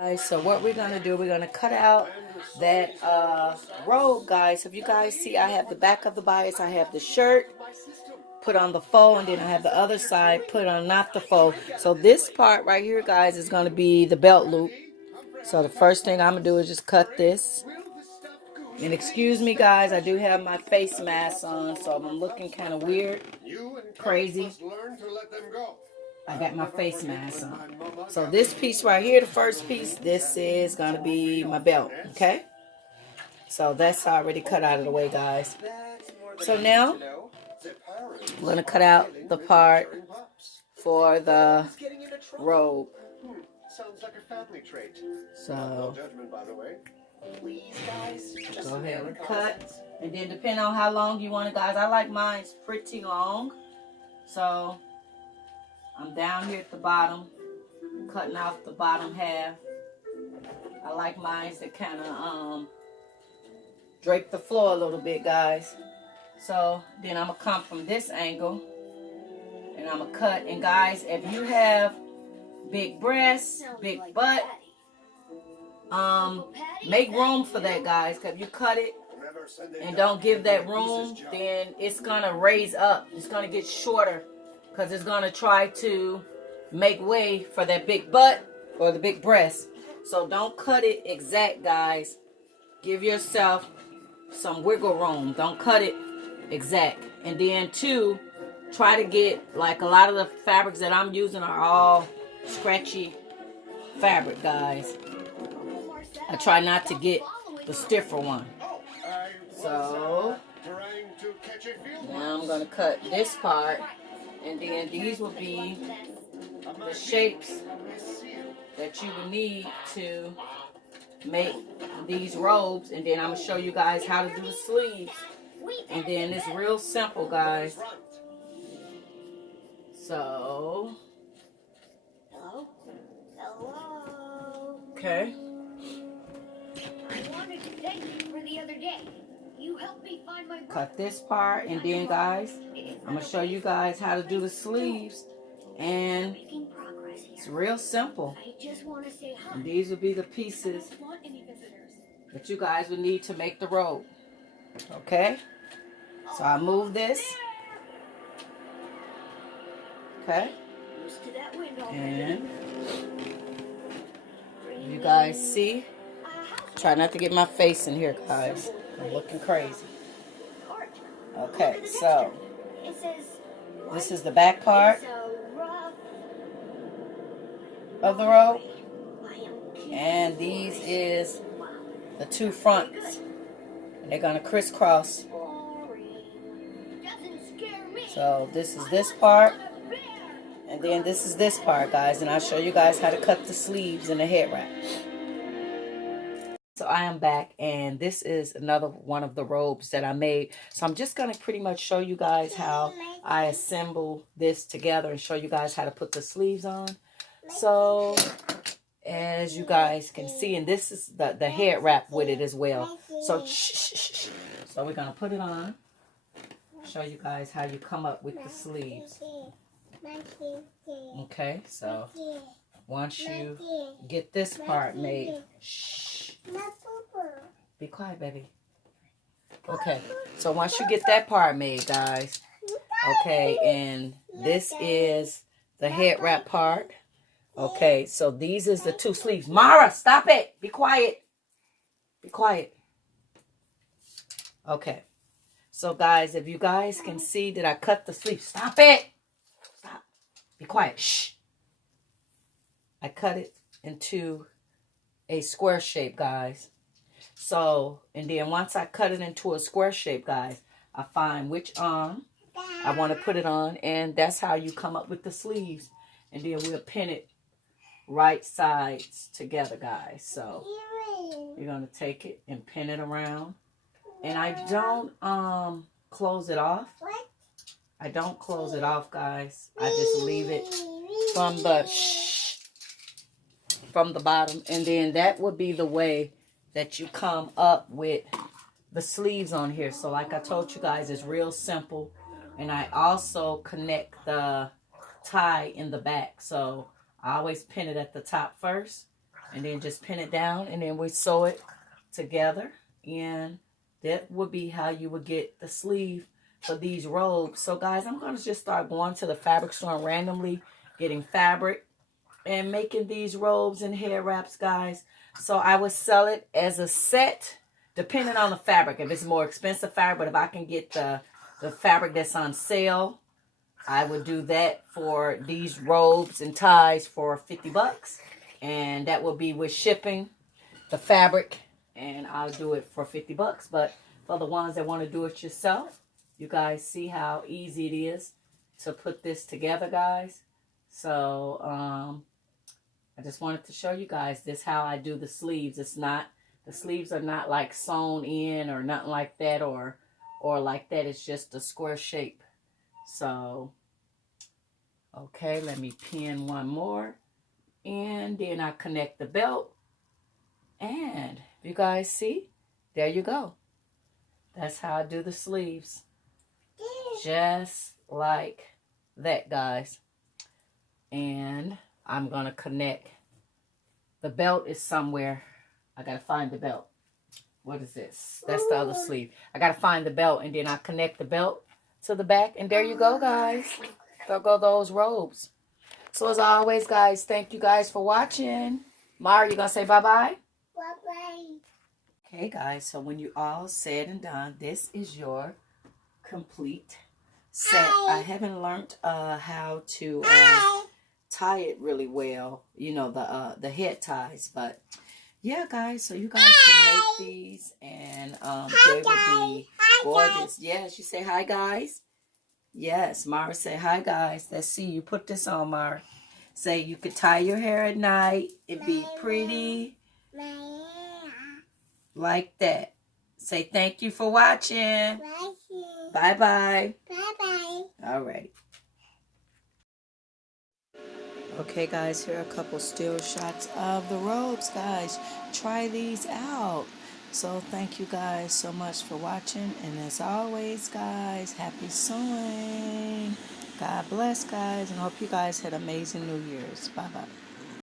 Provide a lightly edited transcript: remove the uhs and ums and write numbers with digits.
Guys, so what we're gonna do, we're gonna cut out that robe, guys. If you guys see, I have the back of the bias, I have the shirt put on the faux, and then I have the other side put on not the faux. So this part right here, guys, is gonna be the belt loop. So the first thing I'm gonna do is just cut this. And excuse me, guys, I do have my face mask on, so I'm looking kind of weird, crazy. I got my face mask on. So this piece right here, the first piece, this is going to be my belt, okay? So that's already cut out of the way, guys. So now, I'm going to cut out the part for the robe. Sounds like a family trait. So, Judgment, by the way. Please, guys, go ahead and cut. And then depending on how long you want it, guys, I like mine pretty long. So, I'm down here at the bottom, cutting off the bottom half. I like mine to kind of drape the floor a little bit, guys. So then I'm going to come from this angle, and I'm going to cut. And guys, if you have big breasts, big butt, make room for that, guys. Because if you cut it and don't give that room, then it's going to raise up. It's going to get shorter. Because it's going to try to make way for that big butt or the big breast. So don't cut it exact, guys. Give yourself some wiggle room. Don't cut it exact. And then, two, try to get, like a lot of the fabrics that I'm using are all scratchy fabric, guys. I try not to get the stiffer one. So, now I'm going to cut this part. And then these will be the shapes that you will need to make these robes. And then I'm going to show you guys how to do the sleeves. And then it's real simple, guys. So, okay. I wanted to thank you for the other day. You helped me find my Cut this part, and then, guys, I'm going to show you guys how to do the sleeves. And it's real simple. And these will be the pieces that you guys will need to make the robe. Okay? So I move this. Okay? And you guys see? Try not to get my face in here, guys. I'm looking crazy. Okay, so this is the back part of the robe, and these is the two fronts, and they're gonna crisscross. So this is this part, and then this is this part, guys, and I'll show you guys how to cut the sleeves and the head wrap. So I am back, and this is another one of the robes that I made. So I'm just going to pretty much show you guys how I assemble this together and show you guys how to put the sleeves on. So as you guys can see, and this is the head wrap with it as well. So so we're going to put it on, show you guys how you come up with the sleeves. Okay, so once you get this part made, be quiet, baby. Okay, so once you get that part made, guys, okay, and this is the head wrap part. Okay, so these is the two sleeves. Mara, stop it. Be quiet. Be quiet. Okay, so guys, if you guys can see that I cut the sleeve. Stop it. Stop. Be quiet. Shh. I cut it into a square shape, guys. So, and then once I cut it into a square shape, guys, I find which arm I want to put it on, and that's how you come up with the sleeves. And then we'll pin it right sides together, guys. So you're going to take it and pin it around. And I don't close it off. I don't close it off, guys. I just leave it from the bottom, and then that would be the way that you come up with the sleeves on here. So like I told you guys, it's real simple. And I also connect the tie in the back. So I always pin it at the top first, and then just pin it down, and then we sew it together, and that would be how you would get the sleeve for these robes. So guys, I'm going to just start going to the fabric store and randomly getting fabric and making these robes and hair wraps, guys. So I would sell it as a set, depending on the fabric. If it's more expensive fabric, but if I can get the fabric that's on sale, I would do that for these robes and ties for 50 bucks. And that will be with shipping, the fabric, and I'll do it for 50 bucks. But for the ones that want to do it yourself, you guys see how easy it is to put this together, guys. So, I just wanted to show you guys this, how I do the sleeves. It's not, the sleeves are not like sewn in or nothing like that, or like that. It's just a square shape. So, okay, let me pin one more. And then I connect the belt. And you guys see, there you go. That's how I do the sleeves. Just like that, guys. And I'm going to connect. The belt is somewhere. I got to find the belt. What is this? That's the other sleeve. I got to find the belt, and then I connect the belt to the back. And there you go, guys. There go those robes. So as always, guys, thank you guys for watching. Mara, you going to say bye-bye? Bye-bye. Okay, guys, so when you all said and done, this is your complete set. I haven't learned how to tie it really well, you know, the head ties, but yeah, guys, so you guys can make these, and they will be gorgeous. Yes, you say hi, guys. Yes, Mara, say hi, guys. Let's see, you put this on, Mara. Say you could tie your hair at night. It'd be pretty like that. Say thank you for watching. Bye-bye. Bye-bye. All right. Okay, guys, here are a couple still shots of the robes, guys. Try these out. So thank you guys so much for watching. And as always, guys, happy sewing. God bless, guys. And I hope you guys had amazing New Year's. Bye-bye.